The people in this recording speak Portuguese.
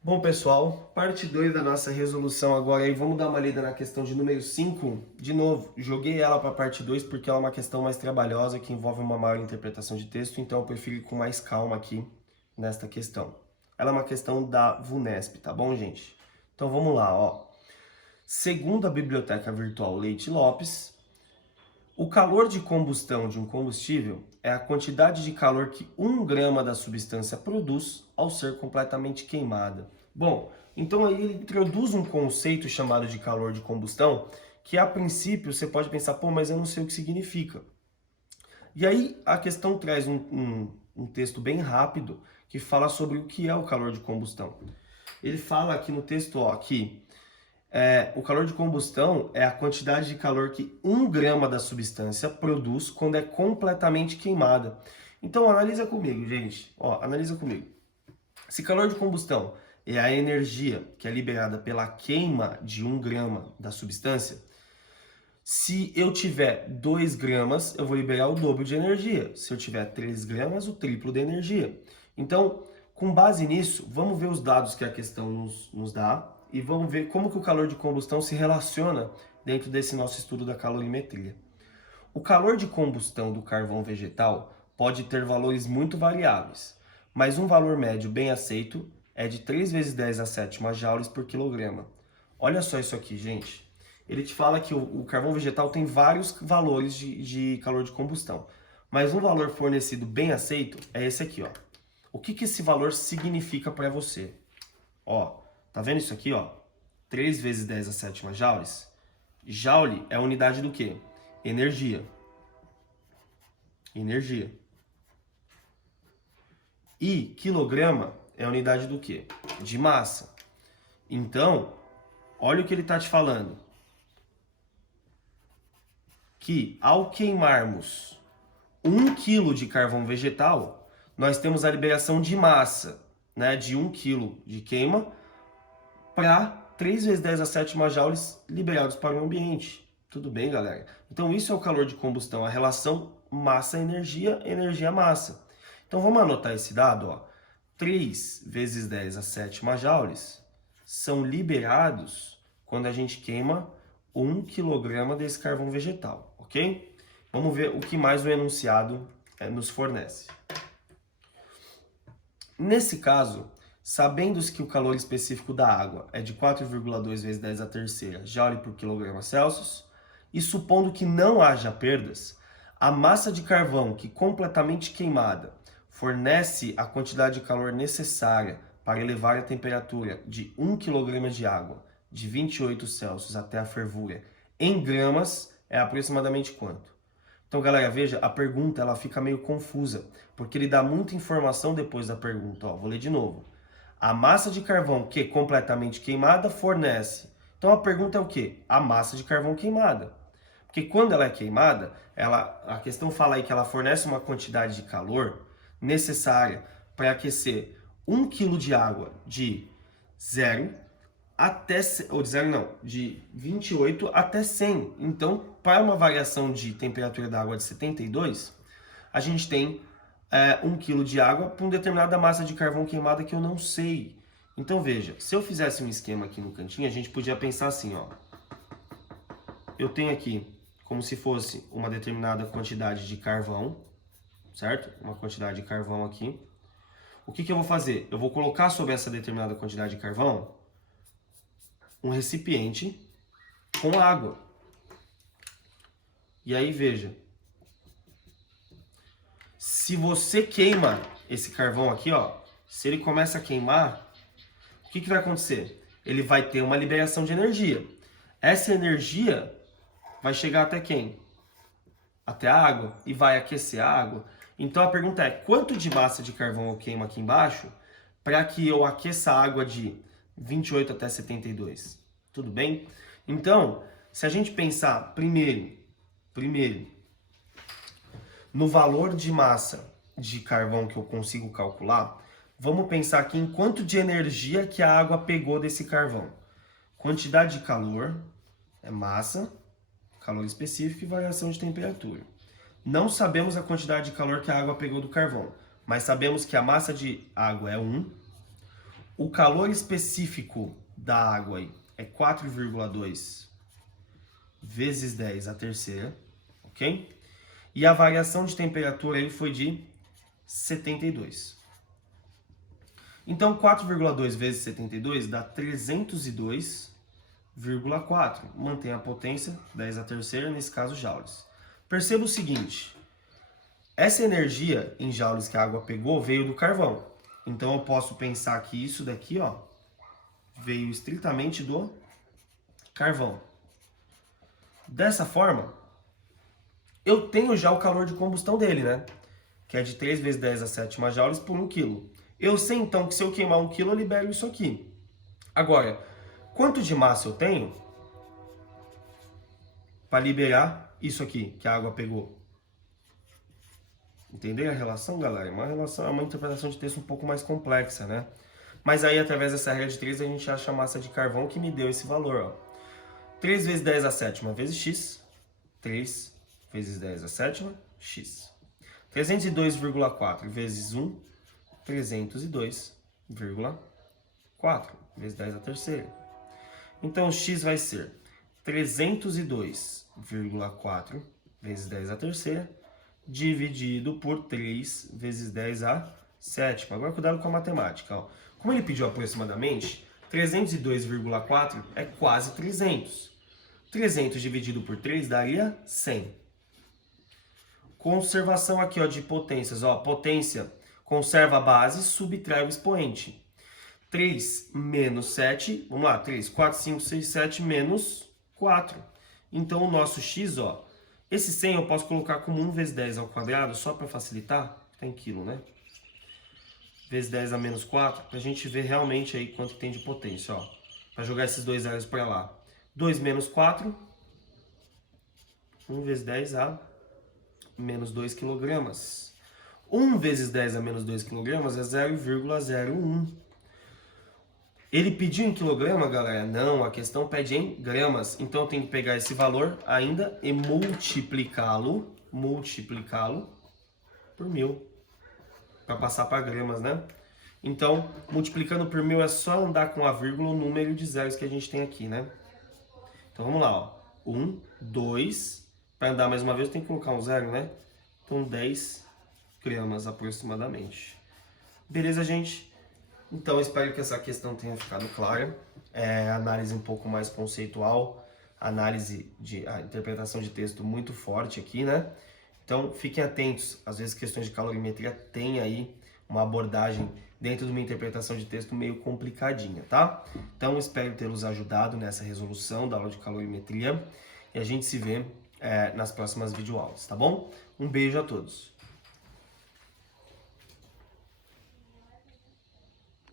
Bom, pessoal, parte 2 da nossa resolução agora aí, vamos dar uma lida na questão de número 5. De novo, joguei ela para a parte 2 porque ela é uma questão mais trabalhosa que envolve uma maior interpretação de texto, então eu prefiro ir com mais calma aqui nesta questão. Ela é uma questão da VUNESP, tá bom, gente? Então vamos lá, ó. Segundo a Biblioteca Virtual Leite Lopes, o calor de combustão de um combustível é a quantidade de calor que 1 grama da substância produz ao ser completamente queimada. Bom, então aí ele introduz um conceito chamado de calor de combustão, que a princípio você pode pensar, pô, mas eu não sei o que significa. E aí a questão traz um texto bem rápido que fala sobre o que é o calor de combustão. Ele fala aqui no texto, ó, que o calor de combustão é a quantidade de calor que 1 grama da substância produz quando é completamente queimada. Então, analisa comigo, gente. Ó, analisa comigo. Se calor de combustão é a energia que é liberada pela queima de 1 grama da substância, se eu tiver 2 gramas, eu vou liberar o dobro de energia. Se eu tiver 3 gramas, o triplo de energia. Então, com base nisso, vamos ver os dados que a questão nos dá e vamos ver como que o calor de combustão se relaciona dentro desse nosso estudo da calorimetria. O calor de combustão do carvão vegetal pode ter valores muito variáveis, mas um valor médio bem aceito é de 3 vezes 10 a sétima joules por quilograma. Olha só isso aqui, gente. Ele te fala que o carvão vegetal tem vários valores de calor de combustão, mas um valor fornecido bem aceito é esse aqui, ó. O que esse valor significa para você? Ó, tá vendo isso aqui, ó? 3 vezes 10 a sétima joules. Joule é a unidade do quê? Energia. Energia. E quilograma é a unidade do quê? De massa. Então, olha o que ele está te falando. Que ao queimarmos 1 quilo de carvão vegetal, nós temos a liberação de massa, né, de 1 quilo de queima para 3 vezes 10 a sétima joules liberados para o ambiente. Tudo bem, galera? Então isso é o calor de combustão, a relação massa-energia, energia-massa. Então vamos anotar esse dado, ó. 3 vezes 10 a sétima joules são liberados quando a gente queima 1 quilograma desse carvão vegetal, ok? Vamos ver o que mais o enunciado nos fornece. Nesse caso, sabendo-se que o calor específico da água é de 4,2 vezes 10 a terceira joule por quilograma Celsius, e supondo que não haja perdas, a massa de carvão que completamente queimada fornece a quantidade de calor necessária para elevar a temperatura de 1 kg de água de 28 Celsius até a fervura em gramas é aproximadamente quanto? Então, galera, veja, a pergunta ela fica meio confusa, porque ele dá muita informação depois da pergunta. Ó, vou ler de novo. A massa de carvão que é completamente queimada fornece. Então, a pergunta é o quê? A massa de carvão queimada. Porque quando ela é queimada, a questão fala aí que ela fornece uma quantidade de calor necessária para aquecer 1 quilo de água de 0 até, ou de 0 não, de 28 até 100. Então, para uma variação de temperatura da água de 72, a gente tem 1 quilo de água para uma determinada massa de carvão queimada que eu não sei. Então, veja, se eu fizesse um esquema aqui no cantinho, a gente podia pensar assim, ó. Eu tenho aqui como se fosse uma determinada quantidade de carvão, certo? Uma quantidade de carvão aqui. O que eu vou fazer? Eu vou colocar sobre essa determinada quantidade de carvão um recipiente com água. E aí, veja. Se você queima esse carvão aqui, ó, se ele começa a queimar, o que vai acontecer? Ele vai ter uma liberação de energia. Essa energia vai chegar até quem? Até a água e vai aquecer a água. Então a pergunta é, quanto de massa de carvão eu queimo aqui embaixo para que eu aqueça a água de 28 até 72? Tudo bem? Então, se a gente pensar primeiro no valor de massa de carvão que eu consigo calcular, vamos pensar aqui em quanto de energia que a água pegou desse carvão. Quantidade de calor é massa, calor específico e variação de temperatura. Não sabemos a quantidade de calor que a água pegou do carvão, mas sabemos que a massa de água é 1, O calor específico da água aí é 4,2 vezes 10 a terceira, ok? E a variação de temperatura aí foi de 72. Então, 4,2 vezes 72 dá 302,4. Mantém a potência, 10 a terceira, nesse caso, joules. Perceba o seguinte, essa energia em joules que a água pegou veio do carvão. Então, eu posso pensar que isso daqui, ó, veio estritamente do carvão. Dessa forma, eu tenho já o calor de combustão dele, né? Que é de 3 vezes 10 a sétima joules por 1 quilo. Eu sei, então, que se eu queimar 1 quilo, eu libero isso aqui. Agora, quanto de massa eu tenho para liberar isso aqui que a água pegou? Entenderam a relação, galera? É uma interpretação de texto um pouco mais complexa, né? Mas aí, através dessa regra de 3, a gente acha a massa de carvão que me deu esse valor, ó. 3 vezes 10 a sétima vezes x. 3 vezes 10 a sétima, x. 302,4 vezes 1, 302,4 vezes 10 a terceira. Então, x vai ser 302,4 vezes 10 a terceira, dividido por 3 vezes 10 a sétima. Agora, cuidado com a matemática. Ó. Como ele pediu aproximadamente, 302,4 é quase 300. 300 dividido por 3 daria 100. Conservação aqui, ó, de potências. Ó, potência conserva a base, subtrai o expoente. 3 menos 7, vamos lá, 3, 4, 5, 6, 7 menos 4. Então, o nosso x, ó, esse 100 eu posso colocar como 1 vezes 10 ao quadrado, só para facilitar, tem quilo, né? Vezes 10 a menos 4, para a gente ver realmente aí quanto tem de potência, ó. Para jogar esses dois zeros para lá. 2 menos 4, 1 vezes 10 a menos 2 quilogramas. 1 vezes 10 a menos 2 quilogramas é 0,01. Ele pediu em quilograma, galera? Não, a questão pede em gramas. Então eu tenho que pegar esse valor ainda e multiplicá-lo por 1000. Para passar para gramas, né? Então, multiplicando por 1000 é só andar com a vírgula o número de zeros que a gente tem aqui, né? Então vamos lá, ó. 1, 2. Para andar mais uma vez, tem que colocar um zero, né? Então 10 gramas aproximadamente. Beleza, gente? Então espero que essa questão tenha ficado clara. Análise um pouco mais conceitual, análise de interpretação de texto muito forte aqui, né? Então fiquem atentos, às vezes questões de calorimetria tem aí uma abordagem dentro de uma interpretação de texto meio complicadinha, tá? Então espero tê-los ajudado nessa resolução da aula de calorimetria e a gente se vê nas próximas videoaulas, tá bom? Um beijo a todos!